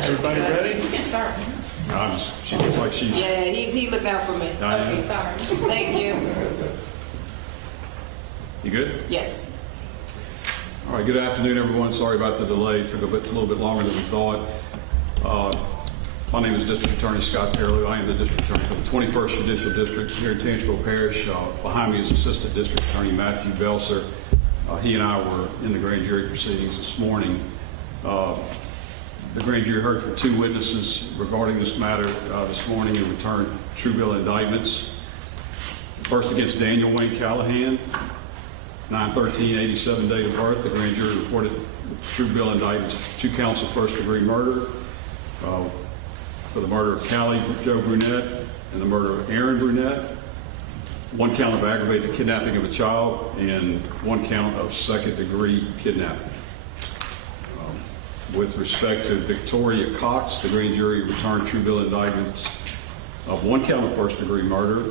Everybody ready? You can start. She looks like she's. Yeah, he looked out for me. Okay, sorry. Thank you. You good? Yes. All right, good afternoon, everyone. Sorry about the delay. It took a little bit longer than we thought. My name is District Attorney Scott Pearloo. I am the District Attorney for the 21st Judicial District here in Tangipahoa Parish. Behind me is Assistant District Attorney Matthew Belser. He and I were in the grand jury proceedings this morning. The grand jury heard from two witnesses regarding this matter this morning and returned true bill indictments. First against Daniel Wayne Callahan, 9/13/87 date of birth. The grand jury reported true bill indictments, 2 counts of first-degree murder for the murder of Callie Joe Brunette and the murder of Aaron Brunette, 1 count of aggravated kidnapping of a child, and 1 count of second-degree kidnapping. With respect to Victoria Cox, the grand jury returned true bill indictments of 1 count of first-degree murder,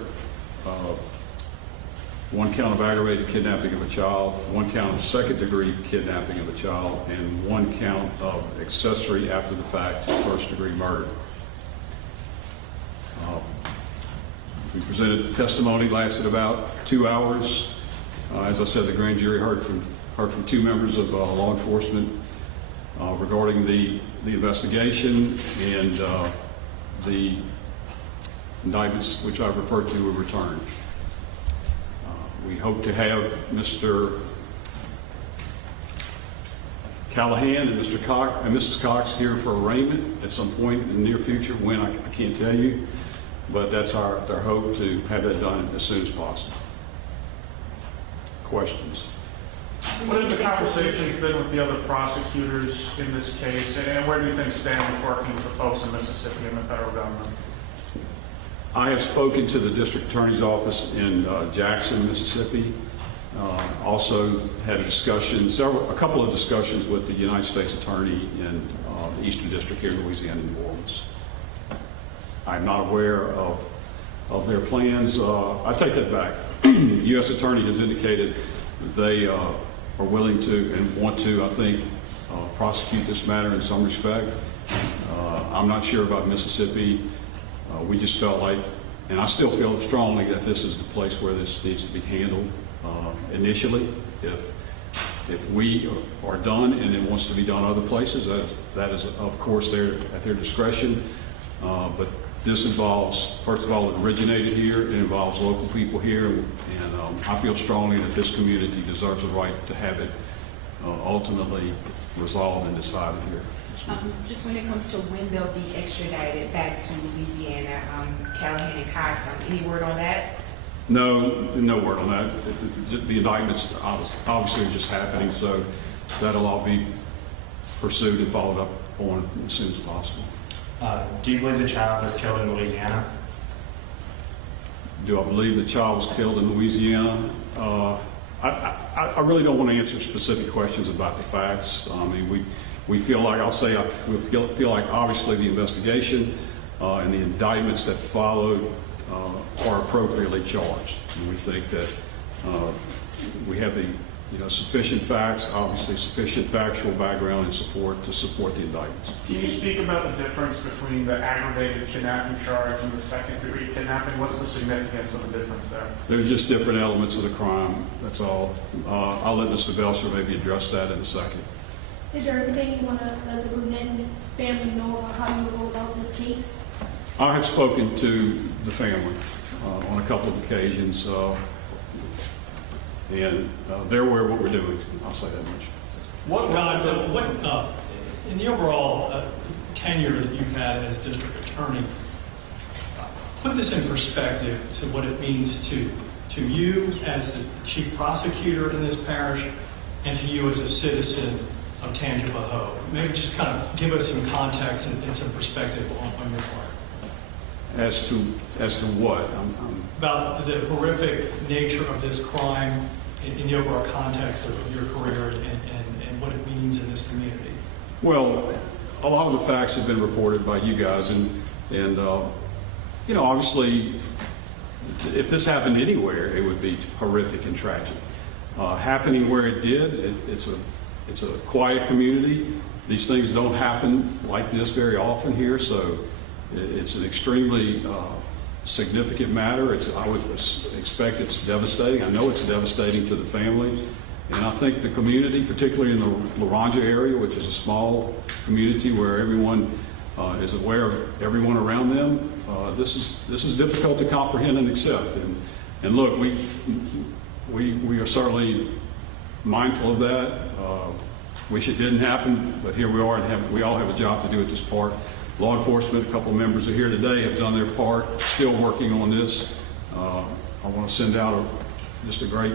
1 count of aggravated kidnapping of a child, 1 count of second-degree kidnapping of a child, and 1 count of accessory after the fact first-degree murder. We presented testimony, lasted about 2 hours. As I said, the grand jury heard from 2 members of law enforcement regarding the investigation, and the indictments which I referred to were returned. We hope to have Mr. Callahan and Mr. Cox and Mrs. Cox here for arraignment at some point in the near future. When, I can't tell you, but that's our hope, to have that done as soon as possible. Questions? What have the conversations been with the other prosecutors in this case, and where do you think stand with working with the folks in Mississippi and the federal government? I have spoken to the district attorney's office in Jackson, Mississippi. Also had a couple of discussions with the United States Attorney in the Eastern District here in Louisiana, New Orleans. I'm not aware of their plans. I take that back. The U.S. Attorney has indicated that they are willing to and want to, I think, prosecute this matter in some respect. I'm not sure about Mississippi. We just felt like, and I still feel strongly, that this is the place where this needs to be handled initially. If we are done and it wants to be done other places, that is of course at their discretion. But this involves, first of all, it originated here. It involves local people here, and I feel strongly that this community deserves the right to have it ultimately resolved and decided here. Just when it comes to when they'll be extradited back to Louisiana, Callahan and Cox, any word on that? No word on that. The indictments obviously are just happening, so that'll all be pursued and followed up on as soon as possible. Do you believe the child was killed in Louisiana? Do I believe the child was killed in Louisiana? I really don't want to answer specific questions about the facts. I mean, we feel like, we feel like obviously the investigation and the indictments that followed are appropriately charged. And we think that we have the sufficient facts, obviously sufficient factual background and support to support the indictments. Can you speak about the difference between the aggravated kidnapping charge and the second-degree kidnapping? What's the significance of the difference there? They're just different elements of the crime, that's all. I'll let Mr. Belser maybe address that in a second. Is there anything you want to let the Brunette family know about how you go about this case? I have spoken to the family on a couple of occasions, and they're aware of what we're doing. I'll say that much. Scott, in the overall tenure that you've had as district attorney, put this in perspective to what it means to you as the chief prosecutor in this parish and to you as a citizen of Tangipahoa. Maybe just kind of give us some context and some perspective on your part. As to what? About the horrific nature of this crime in the overall context of your career and what it means in this community. Well, a lot of the facts have been reported by you guys, and obviously, if this happened anywhere, it would be horrific and tragic. Happening where it did, it's a quiet community. These things don't happen like this very often here, so it's an extremely significant matter. I would expect it's devastating. I know it's devastating to the family. And I think the community, particularly in the Loranger area, which is a small community where everyone is aware of everyone around them, this is difficult to comprehend and accept. And look, we are certainly mindful of that. Wish it didn't happen, but here we are, and we all have a job to do at this part. Law enforcement, a couple of members are here today, have done their part, still working on this. I want to send out just a great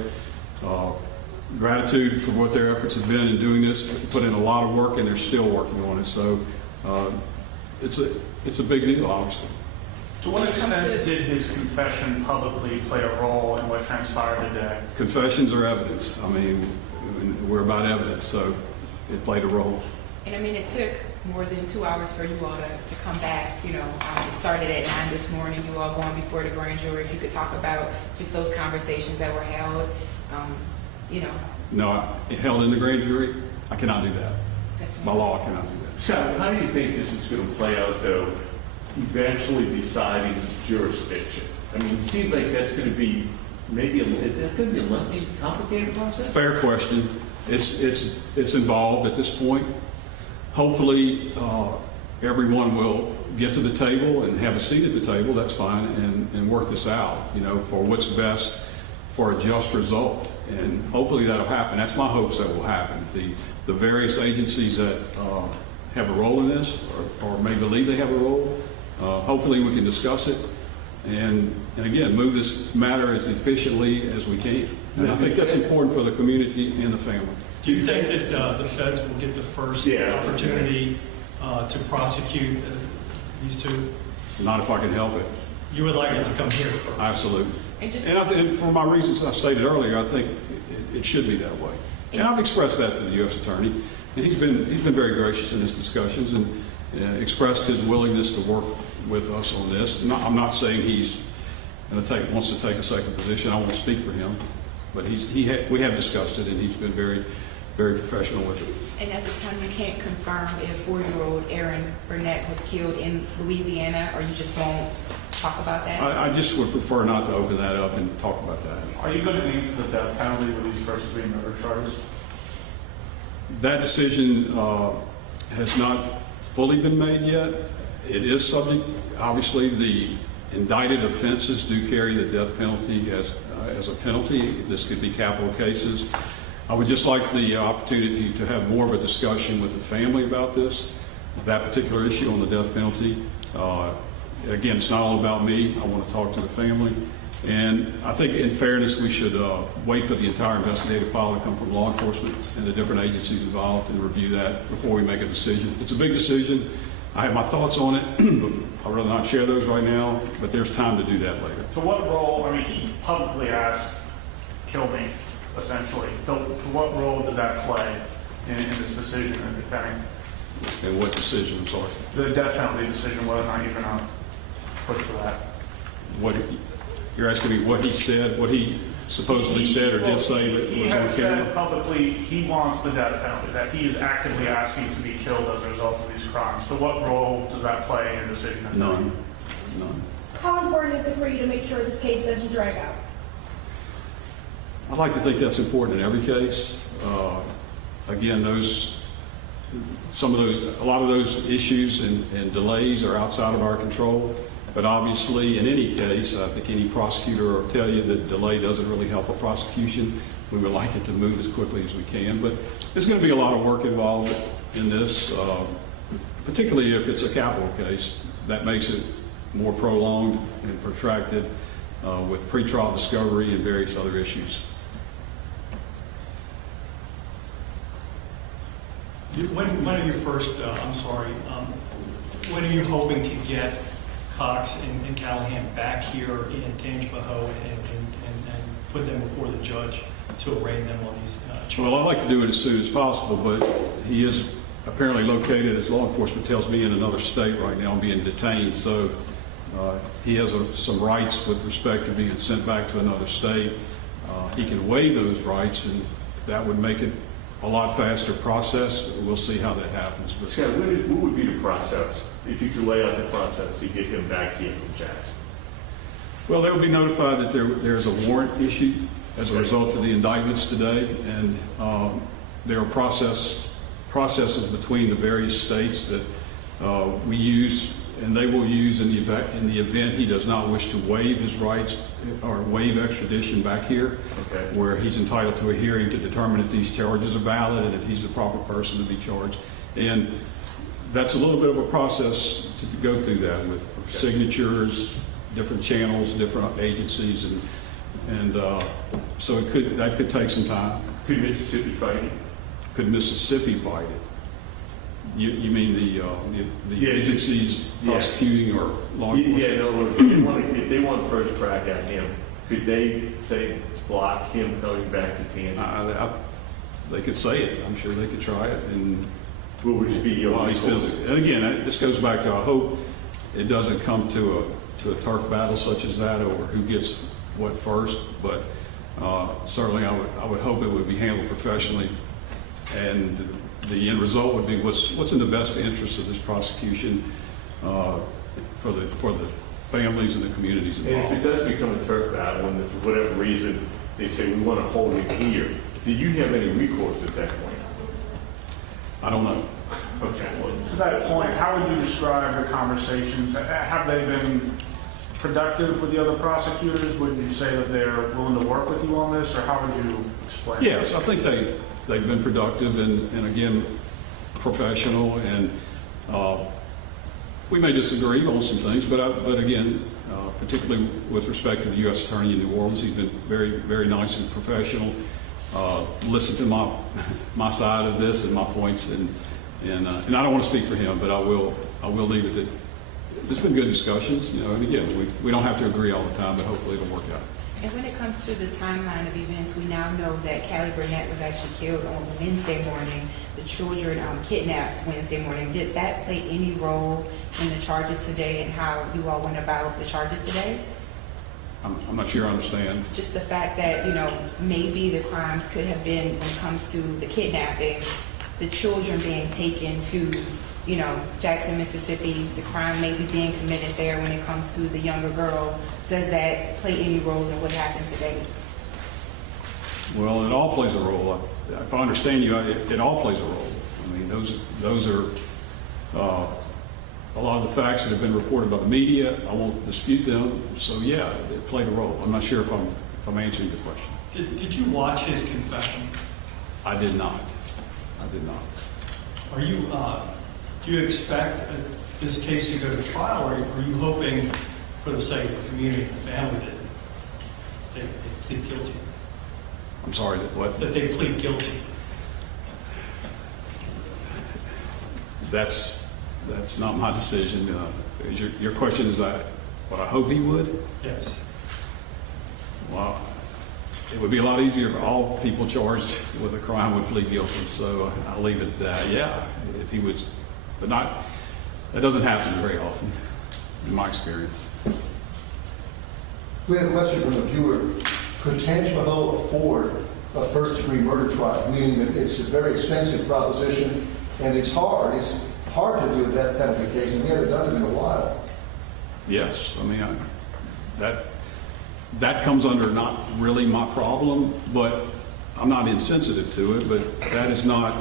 gratitude for what their efforts have been in doing this. They put in a lot of work, and they're still working on it. So it's a big deal, obviously. To what extent did his confession publicly play a role in what transpired today? Confessions are evidence. I mean, we're about evidence, so it played a role. And I mean, it took more than 2 hours for you all to come back. You know, it started at 9 this morning. You all going before the grand jury. If you could talk about just those conversations that were held, you know. No, held in the grand jury, I cannot do that. Definitely. By law, I cannot do that. Scott, how do you think this is going to play out, though, eventually deciding jurisdiction? I mean, it seems like that's going to be is that going to be a lengthy, complicated process? Fair question. It's involved at this point. Hopefully, everyone will get to the table and have a seat at the table. That's fine, and work this out, you know, for what's best for a just result. And hopefully that'll happen. That's my hopes that will happen. The various agencies that have a role in this, or may believe they have a role, hopefully we can discuss it and again move this matter as efficiently as we can. And I think that's important for the community and the family. Do you think that the feds will get the first opportunity to prosecute these two? Not if I can help it. You would like it to come here first? Absolutely. And I think, for my reasons I stated earlier, I think it should be that way. And I've expressed that to the U.S. Attorney, and he's been very gracious in his discussions and expressed his willingness to work with us on this. I'm not saying he's going to wants to take a second position. I won't speak for him, but we have discussed it, and he's been very professional with it. And at this time, you can't confirm if 4-year-old Aaron Burnett was killed in Louisiana, or you just won't talk about that? I just would prefer not to open that up and talk about that. Are you going to aim for the death penalty with these first 3 murder charges? That decision has not fully been made yet. It is subject, obviously, the indicted offenses do carry the death penalty as a penalty. This could be capital cases. I would just like the opportunity to have more of a discussion with the family about that particular issue on the death penalty. Again, it's not all about me. I want to talk to the family. And I think, in fairness, we should wait for the entire investigative file to come from law enforcement and the different agencies involved and review that before we make a decision. It's a big decision. I have my thoughts on it. I'd rather not share those right now, but there's time to do that later. To what role, I mean, he publicly asked, kill me, essentially. To what role did that play in this decision and defending? And what decision, I'm sorry? The death penalty decision, whether or not you're going to push for that. You're asking me what he said, what he supposedly said or did say that He was on has camera? said publicly he wants the death penalty, that he is actively asking to be killed as a result of these crimes. So what role does that play in your decision? None. How important is it for you to make sure this case doesn't drag out? I'd like to think that's important in every case. Again, a lot of those issues and delays are outside of our control. But obviously, in any case, I think any prosecutor will tell you that delay doesn't really help a prosecution. We would like it to move as quickly as we can. But there's going to be a lot of work involved in this, particularly if it's a capital case. That makes it more prolonged and protracted with pretrial discovery and various other issues. When are you when are you hoping to get Cox and Callahan back here in Tangipahoa and put them before the judge to arraign them on these charges? Well, I'd like to do it as soon as possible, but he is apparently located, as law enforcement tells me, in another state right now, being detained. So he has some rights with respect to being sent back to another state. He can waive those rights, and that would make it a lot faster process. We'll see how that happens. But Scott, what would be the process, if you could lay out the process to get him back here from Jackson? well, they will be notified that there's a warrant issued as a result of the indictments today, and there are processes between the various states that we use, and they will use in the event he does not wish to waive his rights or waive extradition back here, Okay. where he's entitled to a hearing to determine if these charges are valid and if he's the proper person to be charged. And that's a little bit of a process to go through that with signatures, different channels, different agencies, and so that could take some time. Could Mississippi fight it? Could Mississippi fight it? You mean the Yeah, agencies yeah. prosecuting or law Yeah, enforcement? no, if they want first crack at him, could they say block him coming back to Kansas? They could say it. I'm sure they could try it. And What would be your while he's recourse? physical. And again, this goes back to, I hope it doesn't come to a turf battle such as that over who gets what first. But certainly, I would hope it would be handled professionally, and the end result would be what's in the best interest of this prosecution for the families and the communities And if it involved. does become a turf battle, and for whatever reason, they say we want to hold him here, do you have any recourse at that point? I don't know. Okay. To that point, how would you describe your conversations? Have they been productive with the other prosecutors? Would you say that they're willing to work with you on this, or how would you explain it? Yes, I think they've been productive and again, professional, and we may disagree on some things, but again, particularly with respect to the U.S. Attorney in New Orleans, he's been very, very nice and professional. Listened to my side of this and my points, and I don't want to speak for him, but I will leave it that there's been good discussions, and again, we don't have to agree all the time, but hopefully it'll work out. And when it comes to the timeline of events, we now know that Callie Burnett was actually killed on Wednesday morning. The children kidnapped Wednesday morning. Did that play any role in the charges today and how you all went about the charges today? I'm not sure I understand. Just the fact that, maybe the crimes could have been, when it comes to the kidnapping, the children being taken to, Jackson, Mississippi, the crime maybe being committed there when it comes to the younger girl. Does that play any role in what happened today? Well, it all plays a role. If I understand you, it all plays a role. I mean, those are a lot of the facts that have been reported by the media. I won't dispute them. So yeah, it played a role. I'm not sure if I'm answering the question. Did you watch his confession? I did not. Are you, do you expect this case to go to trial, or are you hoping, for the sake of the community and the family, that they plead guilty? I'm sorry, what? That they plead guilty? That's not my decision. Your question is what I hope he would? Yes. Well, it would be a lot easier if all people charged with a crime would plead guilty. So I'll leave it at that. Yeah, if he would, but that doesn't happen very often, in my experience. We had a question from the viewer. Could Tangelo afford a first-degree murder trial, meaning that it's a very expensive proposition and it's hard. It's hard to do a death penalty case, and we haven't done it in a while. Yes, I mean, that comes under not really my problem, but I'm not insensitive to it, but that is not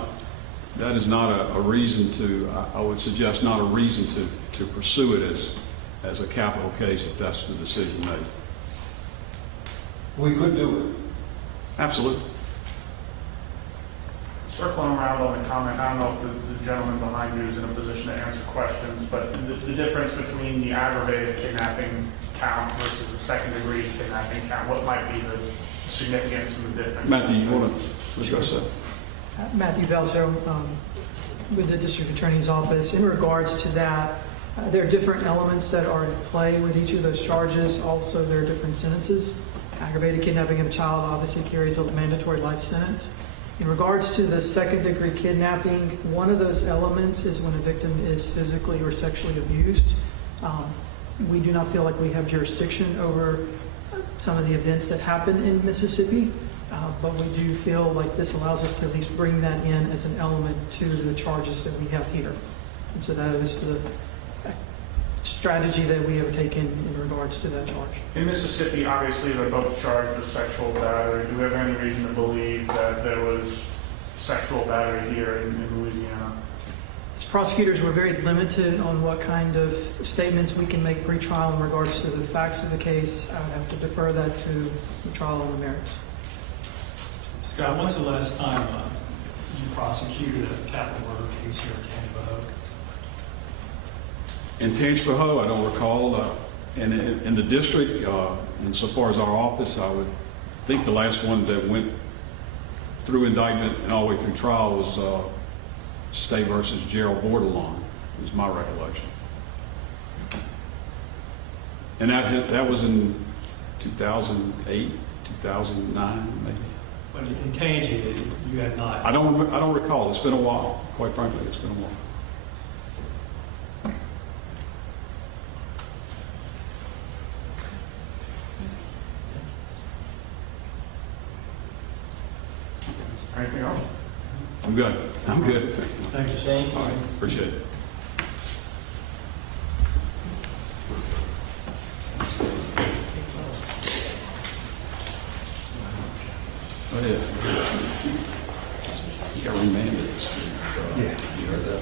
a reason to, I would suggest not a reason to pursue it as a capital case if that's the decision made. We could do it. Absolutely. Circling around on the comment, I don't know if the gentleman behind you is in a position to answer questions, but the difference between the aggravated kidnapping count versus the second-degree kidnapping count, what might be the significance and the difference? Matthew, you want to address that? Matthew Belso with the District Attorney's Office. In regards to that, there are different elements that are at play with each of those charges. Also, there are different sentences. Aggravated kidnapping of a child obviously carries a mandatory life sentence. In regards to the second-degree kidnapping, one of those elements is when a victim is physically or sexually abused. We do not feel like we have jurisdiction over some of the events that happen in Mississippi. But we do feel like this allows us to at least bring that in as an element to the charges that we have here. And so that is the strategy that we have taken in regards to that charge. In Mississippi, obviously, they're both charged with sexual battery. Do we have any reason to believe that there was sexual battery here in Louisiana? As prosecutors, we're very limited on what kind of statements we can make pre-trial in regards to the facts of the case. I would have to defer that to the trial on the merits. Scott, when's the last time you prosecuted a capital murder case here in Tangipahoa? In Tangipahoa, I don't recall. And in the district, insofar as our office, I would think the last one that went through indictment and all the way through trial was State versus Gerald Bordelon, is my recollection. And that was in 2008, 2009, maybe. But in Tangi, you had not. I don't recall. It's been a while. Quite frankly, it's been a while. Anything else? I'm good. I'm good. Thank you. Thank All right. Appreciate it. Oh, yeah. You got remanded. Yeah. You heard that?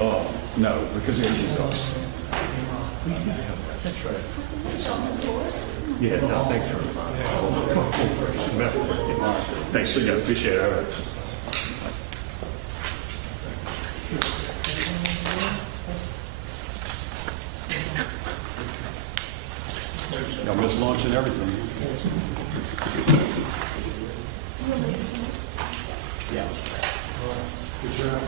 Oh, no, because it was us. That's right. Yeah, no, thanks for thanks, yeah, appreciate it. All right. Y'all miss lunch and everything. Yeah. Good job.